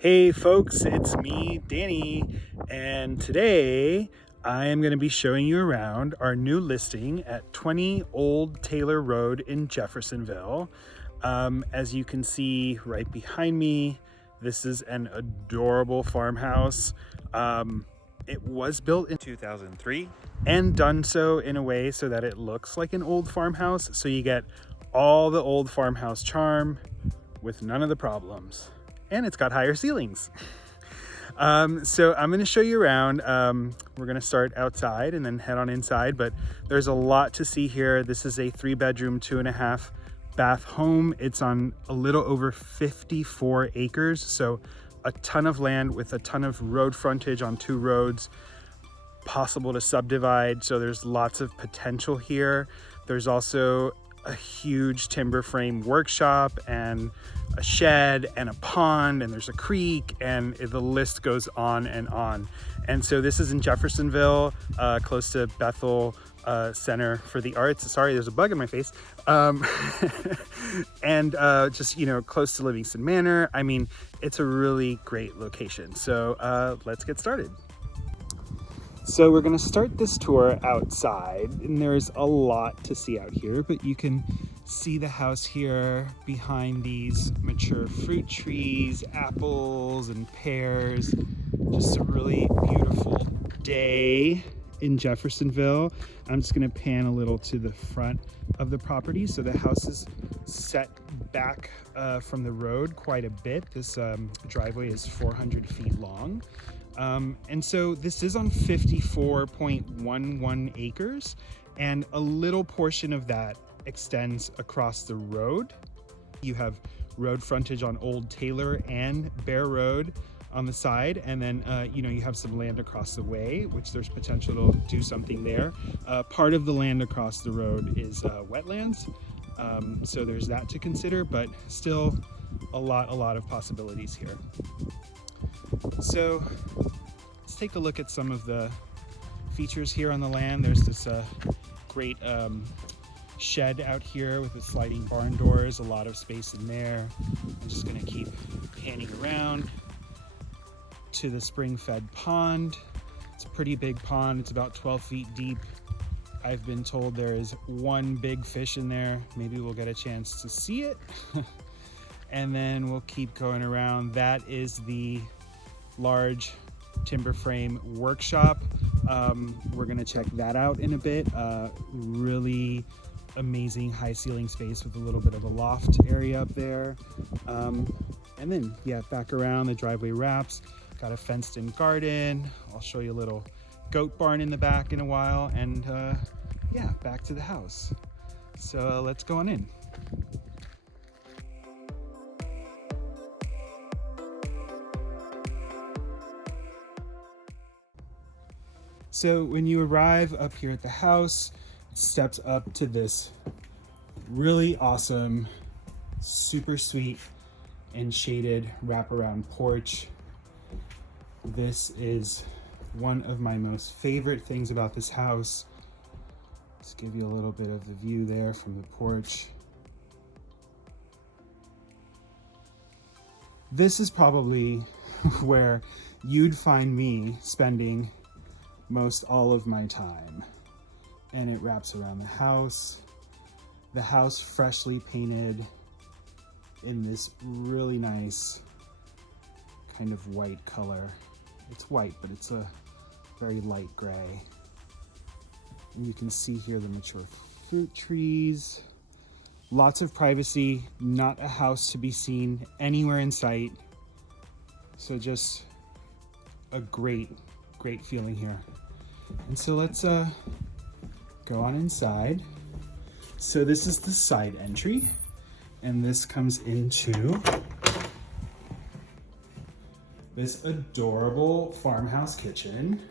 Hey folks, it's me, Danny, and today I am going to be showing you around our new listing at 20 Old Taylor Road in Jeffersonville. As you can see right behind me, this is an adorable farmhouse. It was built in 2003 and done so in a way so that it looks like an old farmhouse, so you get all the old farmhouse charm with none of the problems. And it's got higher ceilings. So I'm going to show you around. We're going to start outside and then head on inside, but there's a lot to see here. This is a 3-bedroom, 2.5 bath home. It's on a little over 54 acres. So a ton of land with a ton of road frontage on 2 roads, possible to subdivide. So there's lots of potential here. There's also a huge timber frame workshop and a shed and a pond, and there's a creek, and the list goes on and on. And so this is in Jeffersonville, close to Bethel Center for the Arts. Sorry, there's a bug in my face. And just, close to Livingston Manor. I mean, it's a really great location. So let's get started. So we're gonna start this tour outside, and there's a lot to see out here, but you can see the house here behind these mature fruit trees, apples and pears. Just a really beautiful day in Jeffersonville. I'm just gonna pan a little to the front of the property. So the house is set back from the road quite a bit. This driveway is 400 feet long. And so this is on 54.11 acres, and a little portion of that extends across the road. You have road frontage on Old Taylor and Bear Road on the side, and then you have some land across the way, which there's potential to do something there. Part of the land across the road is wetlands, so there's that to consider, but still a lot of possibilities here. So let's take a look at some of the features here on the land. There's this great shed out here with the sliding barn doors, a lot of space in there. I'm just gonna keep panning around to the spring-fed pond. It's a pretty big pond. It's about 12 feet deep. I've been told there is one big fish in there. Maybe we'll get a chance to see it. And then we'll keep going around. That is the large timber frame workshop. We're gonna check that out in a bit. Really amazing high ceiling space with a little bit of a loft area up there. And then back around, the driveway wraps. Got a fenced in garden. I'll show you a little goat barn in the back in a while, and back to the house. So let's go on in. So when you arrive up here at the house, it steps up to this really awesome, super sweet and shaded wraparound porch. This is one of my most favorite things about this house. Let's give you a little bit of the view there from the porch. This is probably where you'd find me spending most all of my time, and it wraps around the house. The house freshly painted in this really nice kind of white color. It's white, but it's a very light gray. And you can see here the mature fruit trees. Lots of privacy, not a house to be seen anywhere in sight. So just a great feeling here. And so let's go on inside. So this is the side entry, and this comes into this adorable farmhouse kitchen.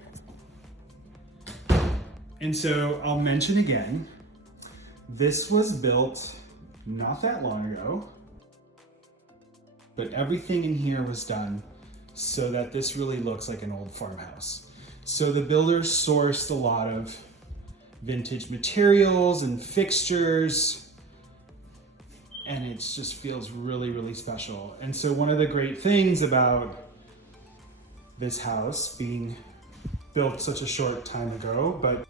And so I'll mention again, this was built not that long ago, but everything in here was done so that this really looks like an old farmhouse. So the builders sourced a lot of vintage materials and fixtures and it just feels really, really special. And so one of the great things about this house being built such a short time ago, but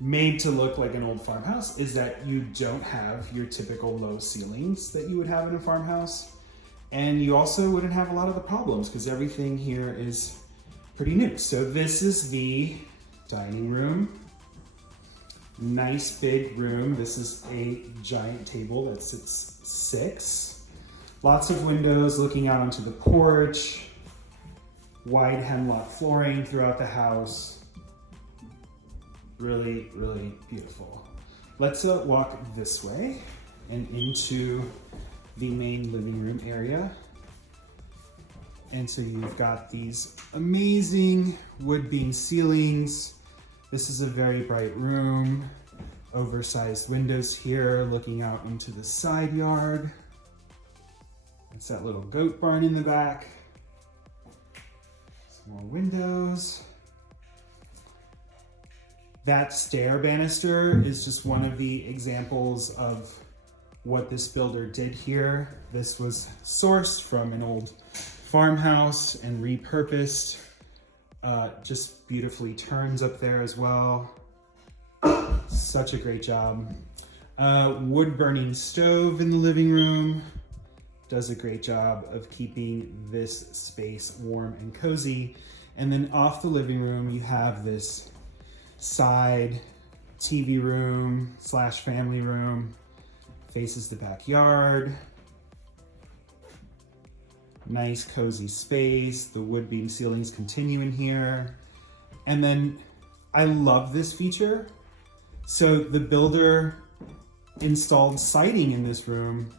made to look like an old farmhouse, is that you don't have your typical low ceilings that you would have in a farmhouse. And you also wouldn't have a lot of the problems because everything here is pretty new. So this is the dining room. Nice big room. This is a giant table that sits 6. Lots of windows looking out onto the porch. Wide hemlock flooring throughout the house. Really, really beautiful. Let's walk this way and into the main living room area. And so you've got these amazing wood beam ceilings. This is a very bright room. Oversized windows here looking out into the side yard. It's that little goat barn in the back. Some more windows. That stair banister is just one of the examples of what this builder did here. This was sourced from an old farmhouse and repurposed. Just beautifully turns up there as well. Such a great job. Wood burning stove in the living room. Does a great job of keeping this space warm and cozy. And then off the living room, you have this side TV room / family room. Faces the backyard. Nice cozy space. The wood beam ceilings continue in here. And then I love this feature. So the builder installed siding in this room.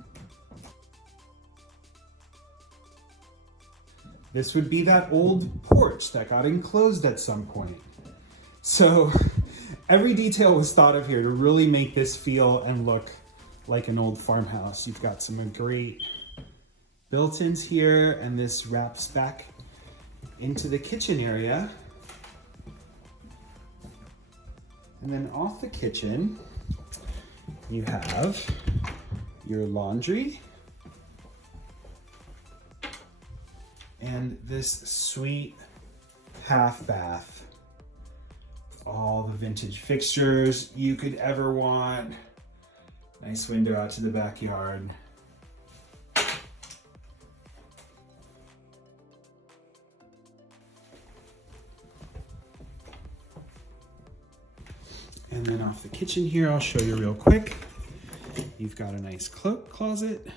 This would be that old porch that got enclosed at some point. So every detail was thought of here to really make this feel and look like an old farmhouse. You've got some great built-ins here, and this wraps back into the kitchen area. And then off the kitchen, you have your laundry and this sweet half bath. All the vintage fixtures you could ever want. Nice window out to the backyard. And then off the kitchen here, I'll show you real quick. You've got a nice cloak closet.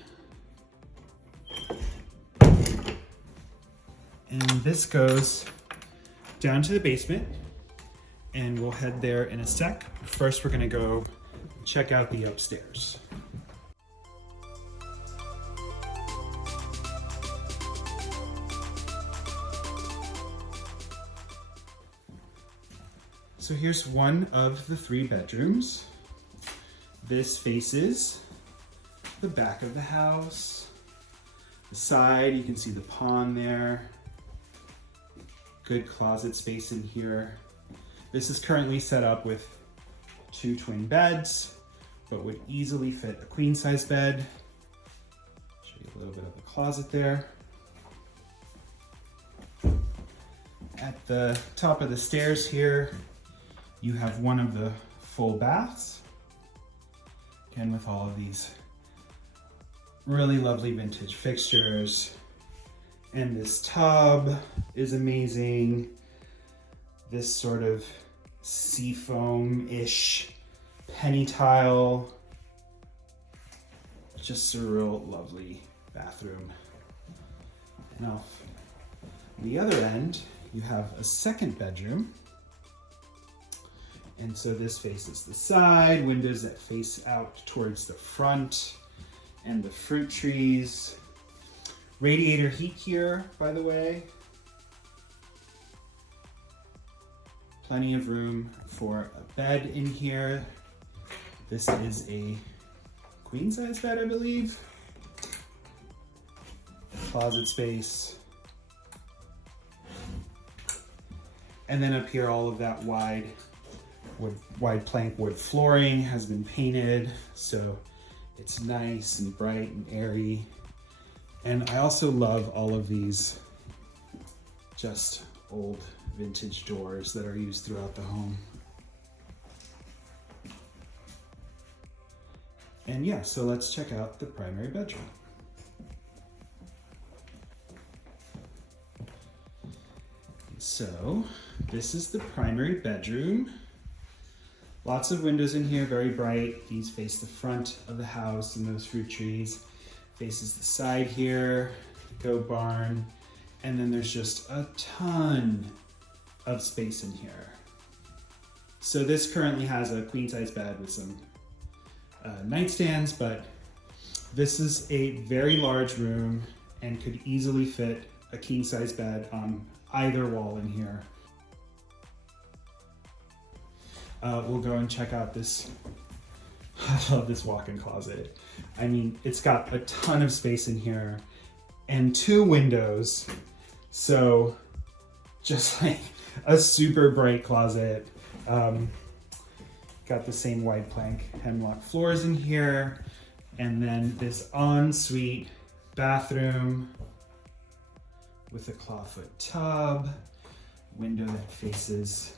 And this goes down to the basement, and we'll head there in a sec. First, we're gonna go check out the upstairs. So here's one of the 3 bedrooms. This faces the back of the house. The side, you can see the pond there. Good closet space in here. This is currently set up with 2 twin beds, but would easily fit a queen size bed. Show you a little bit of the closet there. At the top of the stairs here, you have one of the full baths. Again, with all of these really lovely vintage fixtures. And this tub is amazing. This sort of seafoam-ish penny tile. Just a real lovely bathroom. And off the other end, you have a second bedroom. And so this faces the side, windows that face out towards the front and the fruit trees. Radiator heat here, by the way. Plenty of room for a bed in here. This is a queen size bed, I believe. Closet space. And then up here, all of that wide plank wood flooring has been painted. So It's nice and bright and airy. And I also love all of these just old vintage doors that are used throughout the home. And yeah, so let's check out the primary bedroom. So this is the primary bedroom. Lots of windows in here, very bright. These face the front of the house and those fruit trees. Faces the side here, the goat barn. And then there's just a ton of space in here. So this currently has a queen size bed with some nightstands, but this is a very large room and could easily fit a king size bed on either wall in here. We'll go and check out this. I love this walk-in closet. I mean, it's got a ton of space in here and 2 windows. So just like a super bright closet. Got the same wide plank hemlock floors in here. And then this ensuite bathroom with a clawfoot tub, window that faces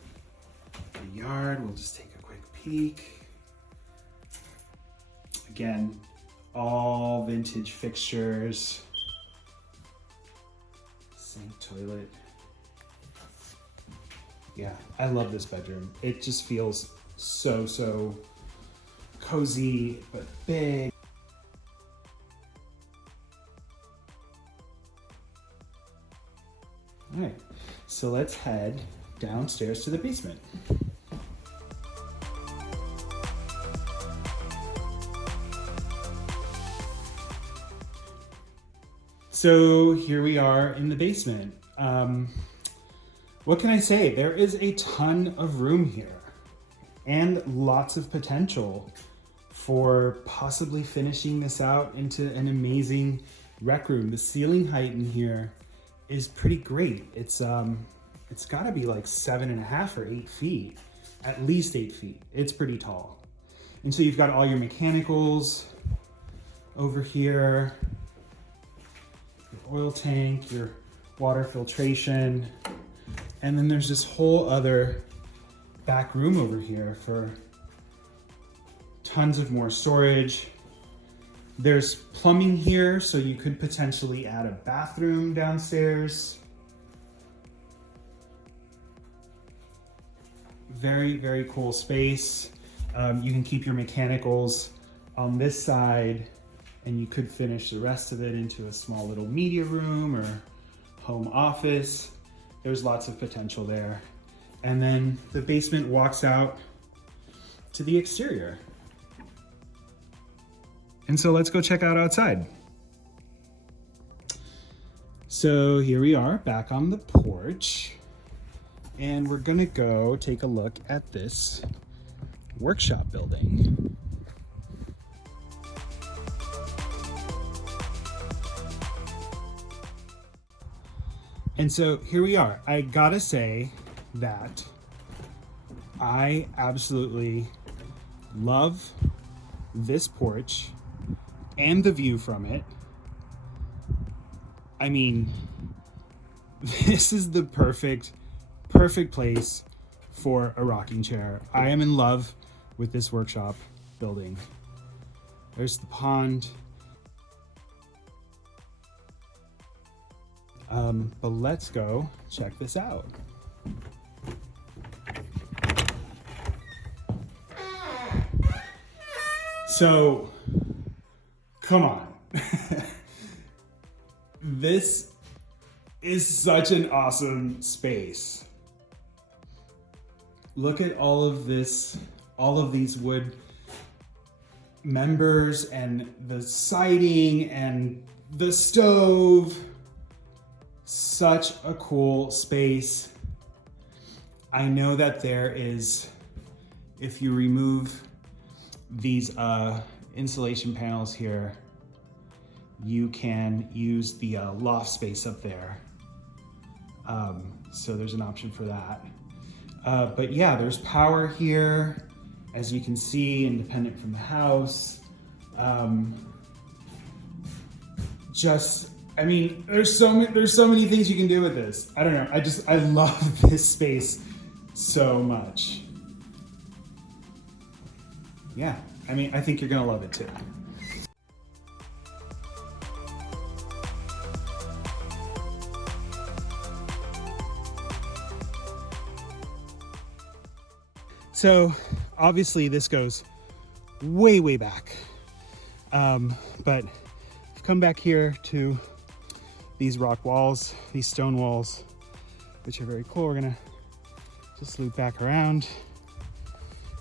the yard. We'll just take a quick peek. Again, all vintage fixtures. Sink, toilet. Yeah, I love this bedroom. It just feels so cozy, but big. All right, so let's head downstairs to the basement. So here we are in the basement. What can I say? There is a ton of room here and lots of potential for possibly finishing this out into an amazing rec room. The ceiling height in here is pretty great. It's gotta be like 7.5 or 8 feet, at least 8 feet. It's pretty tall. And so you've got all your mechanicals over here, your oil tank, your water filtration, and then there's this whole other back room over here for tons of more storage. There's plumbing here, so you could potentially add a bathroom downstairs. Very cool space. You can keep your mechanicals on this side, and you could finish the rest of it into a small little media room or home office. There's lots of potential there. And then the basement walks out to the exterior. And so let's go check out outside. So here we are back on the porch, and we're gonna go take a look at this workshop building. And so here we are. I gotta say that I absolutely love this porch and the view from it. I mean, this is the perfect place for a rocking chair. I am in love with this workshop building. There's the pond. But let's go check this out. So, come on. This is such an awesome space. Look at all of this, all of these wood members and the siding and the stove. Such a cool space. I know that there is, if you remove these insulation panels here, you can use the loft space up there. So there's an option for that. But yeah, there's power here, as you can see, independent from the house. I mean, there's so many things you can do with this. I don't know. I love this space so much. Yeah, I mean, I think you're gonna love it too. So obviously this goes way back, but I've come back here to these rock walls, these stone walls, which are very cool. We're gonna just loop back around.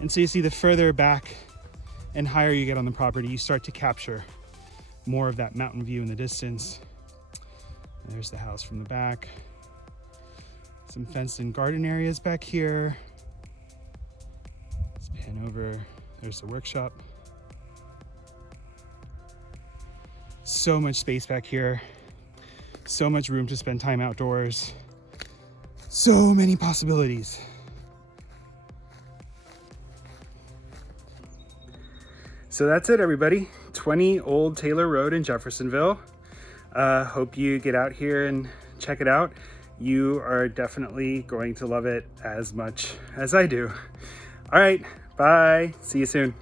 And so you see, the further back and higher you get on the property, you start to capture more of that mountain view in the distance. And there's the house from the back. Some fenced in garden areas back here. Let's pan over. There's the workshop. So much space back here. So much room to spend time outdoors. So many possibilities. So that's it, everybody. 20 Old Taylor Road in Jeffersonville. Hope you get out here and check it out. You are definitely going to love it as much as I do. All right, bye. See you soon.